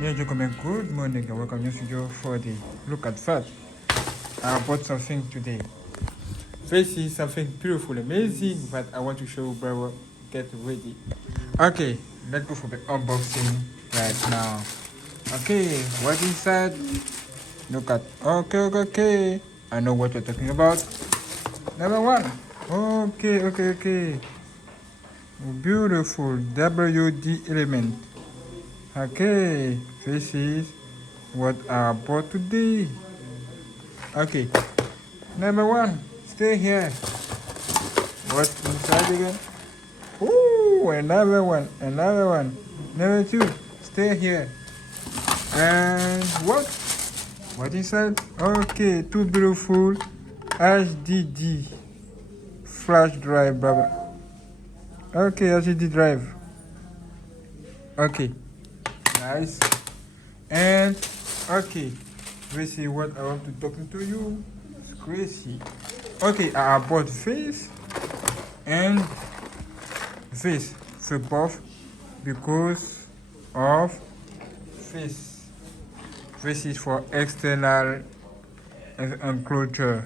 Yeah, gentlemen, good morning and welcome to your for the look at that. I bought something today. This is something beautiful, amazing that I want to show you, brother. Get ready. Okay, let's go for the unboxing right now. Okay, what inside? Look at. Okay. I know what you're talking about. Number one. Okay. Beautiful WD element. Okay, this is what I bought today. Okay, number one, stay here. What's inside again? Ooh, another one. Number two, stay here. And what? What inside? Okay, two beautiful HDD flash drive, brother. Okay, HDD drive. Okay, nice. And okay, this is what I want to talk to you. It's crazy. Okay, I bought this and this for both because of this. This is for external enclosure.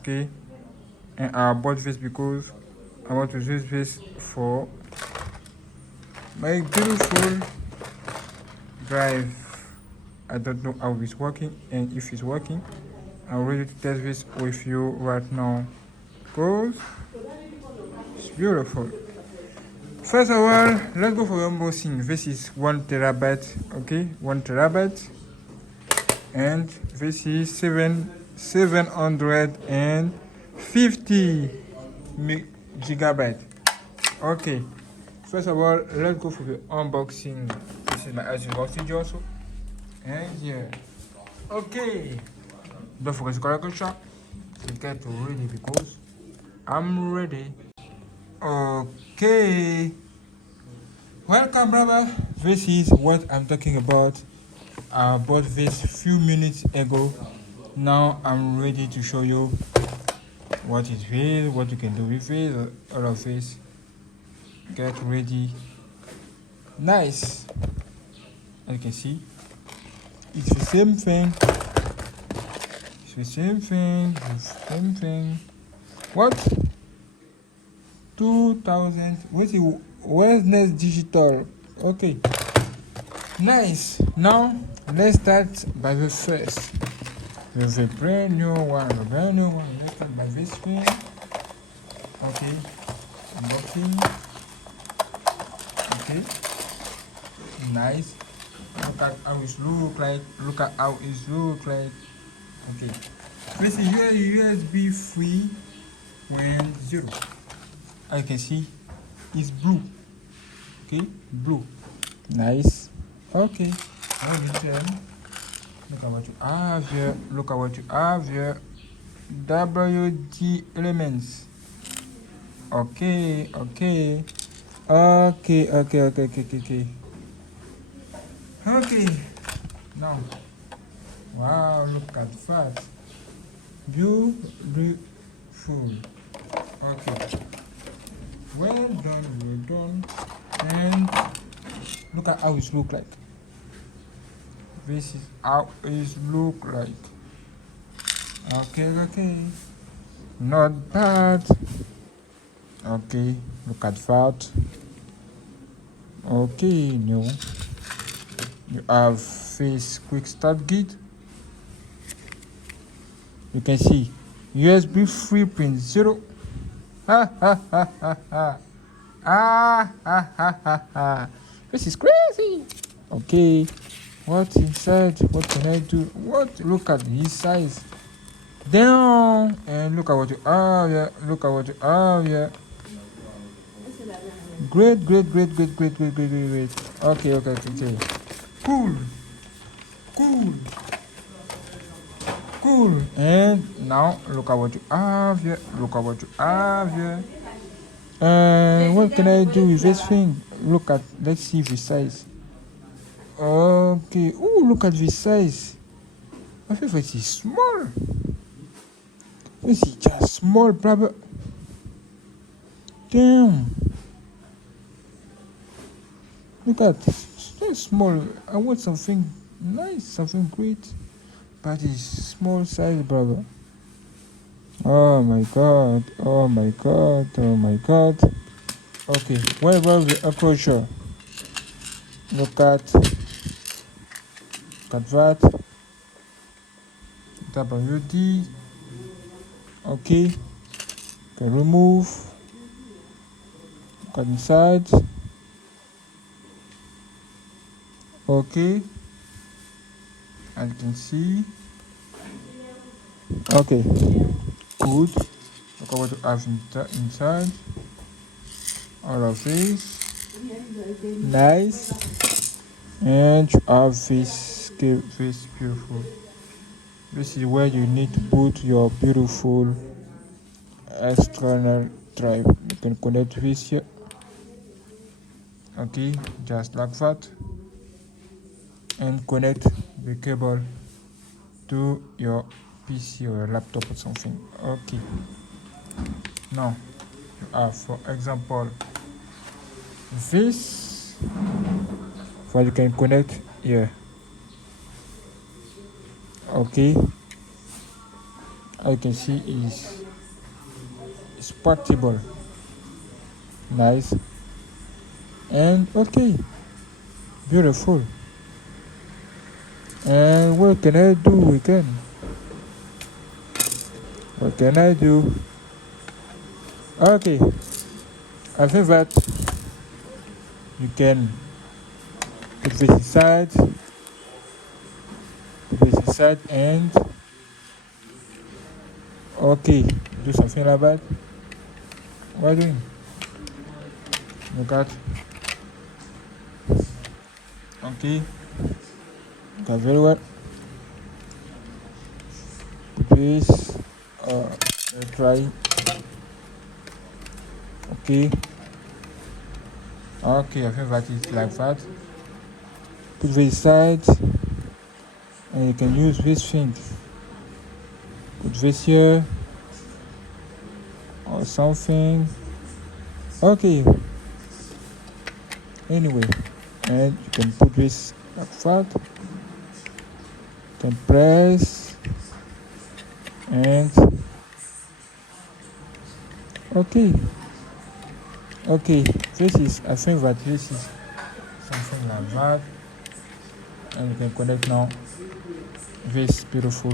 Okay, and I bought this because I want to use this for my beautiful drive. I don't know how it's working and if it's working. I'm ready to test this with you right now because it's beautiful. First of all, let's go for unboxing. This is 1 terabyte, okay, 1 terabyte, and this is 750 gigabyte. Okay, first of all, let's go for the unboxing. This is my GNANGSTUDIO also, and yeah, okay. Don't forget to correct shot to get ready because I'm ready. Okay. Welcome, brother. This is what I'm talking about. I bought this few minutes ago. Now I'm ready to show you what is this, what you can do with it, all of this. Get ready. Nice. As you can see, it's the same thing. Same thing. What? 2000. What's it? Wellness Digital. Okay. Nice. Now let's start by the first. There's a brand new one. Let's start by this thing. Okay. Unboxing. Okay. Nice. Look at how it look like. Okay, this is USB 3.0. As you can see, it's blue. Okay, blue. Nice. Okay. Look at what you have here. WD elements. Okay. Now. Wow, look at that. Beautiful. Okay. Well done. And look at how it look like. This is how it look like. Okay. Not bad. Okay, look at that. Okay, no. You have this quick start guide. You can see USB 3.0. This is crazy. Okay, what's inside? What can I do? What? Look at his size. Down and look at what you have here. Great. Okay. Cool. And now look at what you have here. What can I do with this thing? Let's see the size. Okay. Oh, look at this size. I think it is small. This is just small, brother. Damn. Look at this. small. I want something nice, something great, but it's small size, brother. Oh my god, oh my god, oh my god. Okay, what about the enclosure? Look at that. Tap on UD. Okay, can remove. Look at inside. Okay, as you can see. Okay, good. Look at what you have inside. All of this. Nice. And you have this beautiful. This is where you need to put your beautiful external drive. You can connect this here. Okay, just like that. And connect the cable to your PC or laptop or something. Okay. Now you have, for example, this that you can connect here. Okay, as you can see is portable. Nice. And okay, beautiful. And what can I do again? What can I do? Okay, I think that you can put this inside, and okay, do something like that. What are you doing? Look at. Okay, got very well. This, let's try. Okay, I think that is like that. Put this side, and you can use this thing. Put this here, or something. Okay. Anyway, and you can put this like that. You can press, and okay. Okay, I think that this is something like that, and you can connect now this beautiful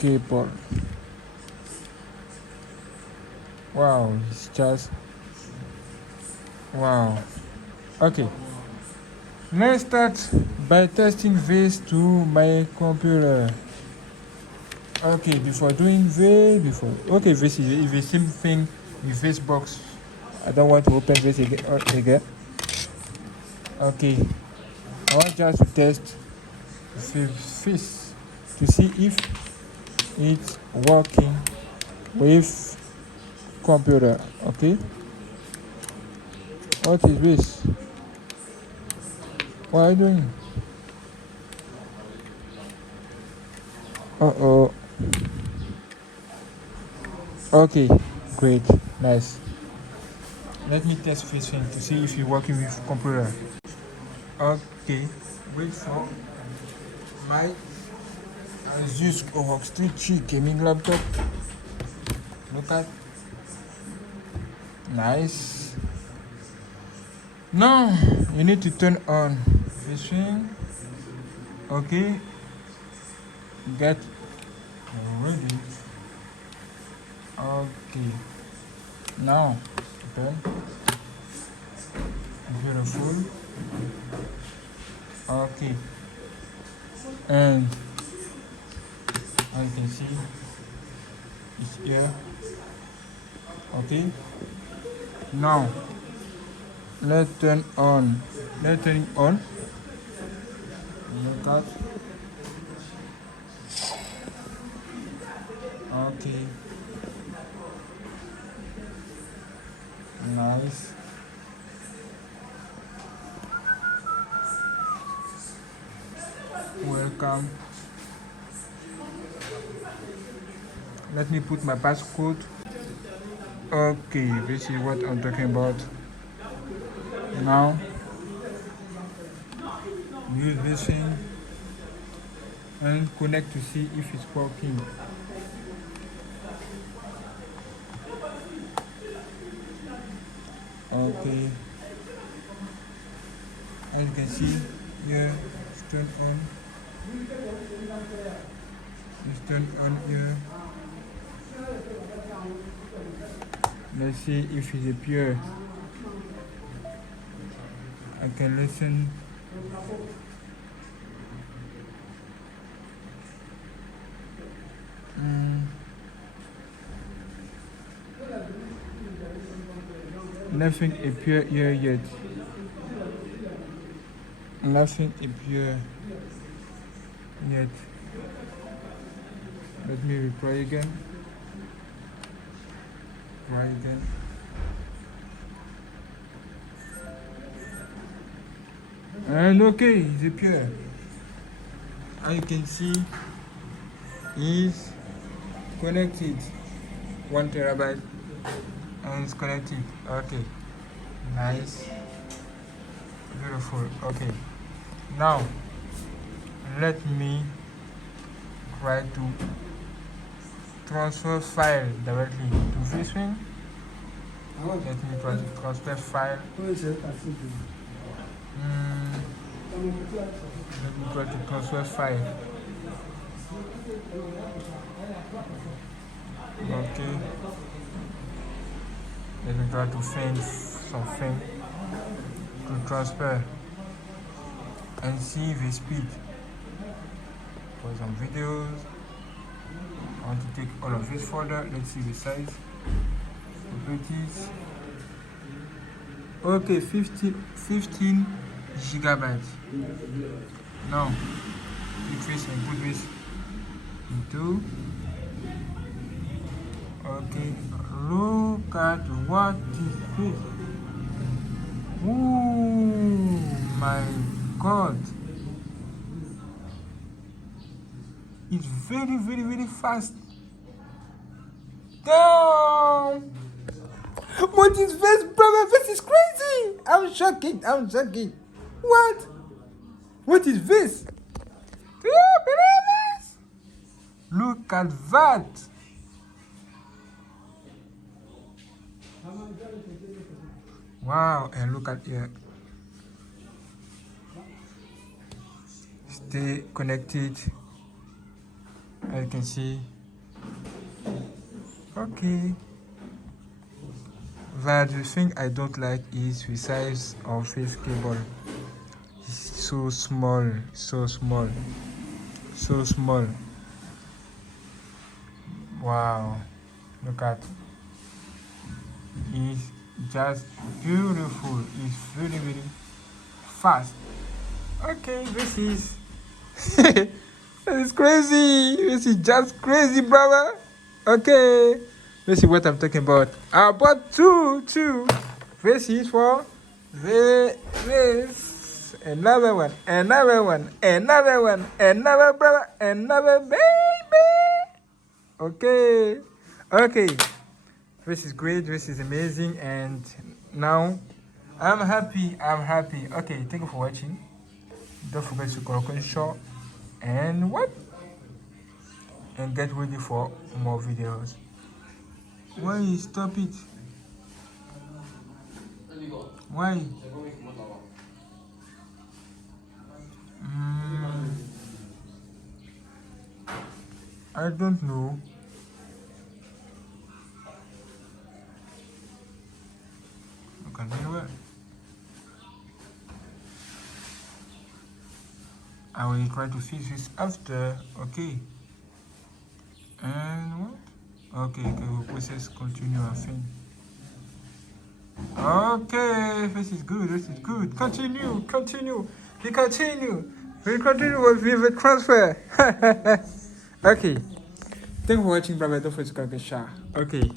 cable. Wow, it's just wow. Okay, let's start by testing this to my computer. Okay, before doing this, okay, this is the same thing with this box. I don't want to open this again. Okay, I want just to test this to see if it's working with computer. Okay, what is this? What are you doing? Uh-oh. Okay, great, nice. Let me test this thing to see if it's working with computer. Okay, wait for my Asus ROG 3 gaming laptop. Look at, nice. Now you need to turn on this thing. Okay, get ready. Okay, now open. Beautiful. Okay, and as you can see, it's here. Okay, now let's turn on. Look at. Okay, nice. Welcome. Let me put my passcode. Okay, this is what I'm talking about now. use this thing and connect to see if it's working. Okay, as you can see here, it's turned on. It's turned on here. Let's see if it appears. I can listen. Nothing appear here yet. Nothing appear yet. Let me reply again. Try again. And okay, it appear. As you can see, is connected. 1 terabyte and it's connected. Okay, nice, beautiful. Okay, now let me try to transfer file directly to this thing. Let me try to transfer file. Let me try to transfer file. Okay. Let me try to find something to transfer and see the speed. For some videos, I want to take all of this folder. Let's see the size. Properties. Okay, 15 gigabytes. Now, decrease and put this into. Okay, look at what is this. Oh my God. It's very, very, very fast. Damn! What is this, brother? This is crazy! I'm shocking. What? What is this? Do you believe this? Look at that. Wow, and look at here. Stay connected. As you can see. Okay. But the thing I don't like is the size of this cable. It's so small. Wow. Look at. It's just beautiful. It's really, really fast. Okay, this is this is crazy. This is just crazy, brother. Okay, let's see what I'm talking about. I bought two. This is for this. Another one, another brother, another baby. Okay. This is great. This is amazing, and now I'm happy. Okay, thank you for watching. Don't forget to click on share and get ready for more videos. Why you stop it? Why? I don't know. Okay, anyway. I will try to fix this after. Okay. And what? Okay, we'll process continue, I think. Okay, this is good. Continue. We continue with the transfer. Okay. Thank you for watching, brother. Don't forget to click the share. Okay.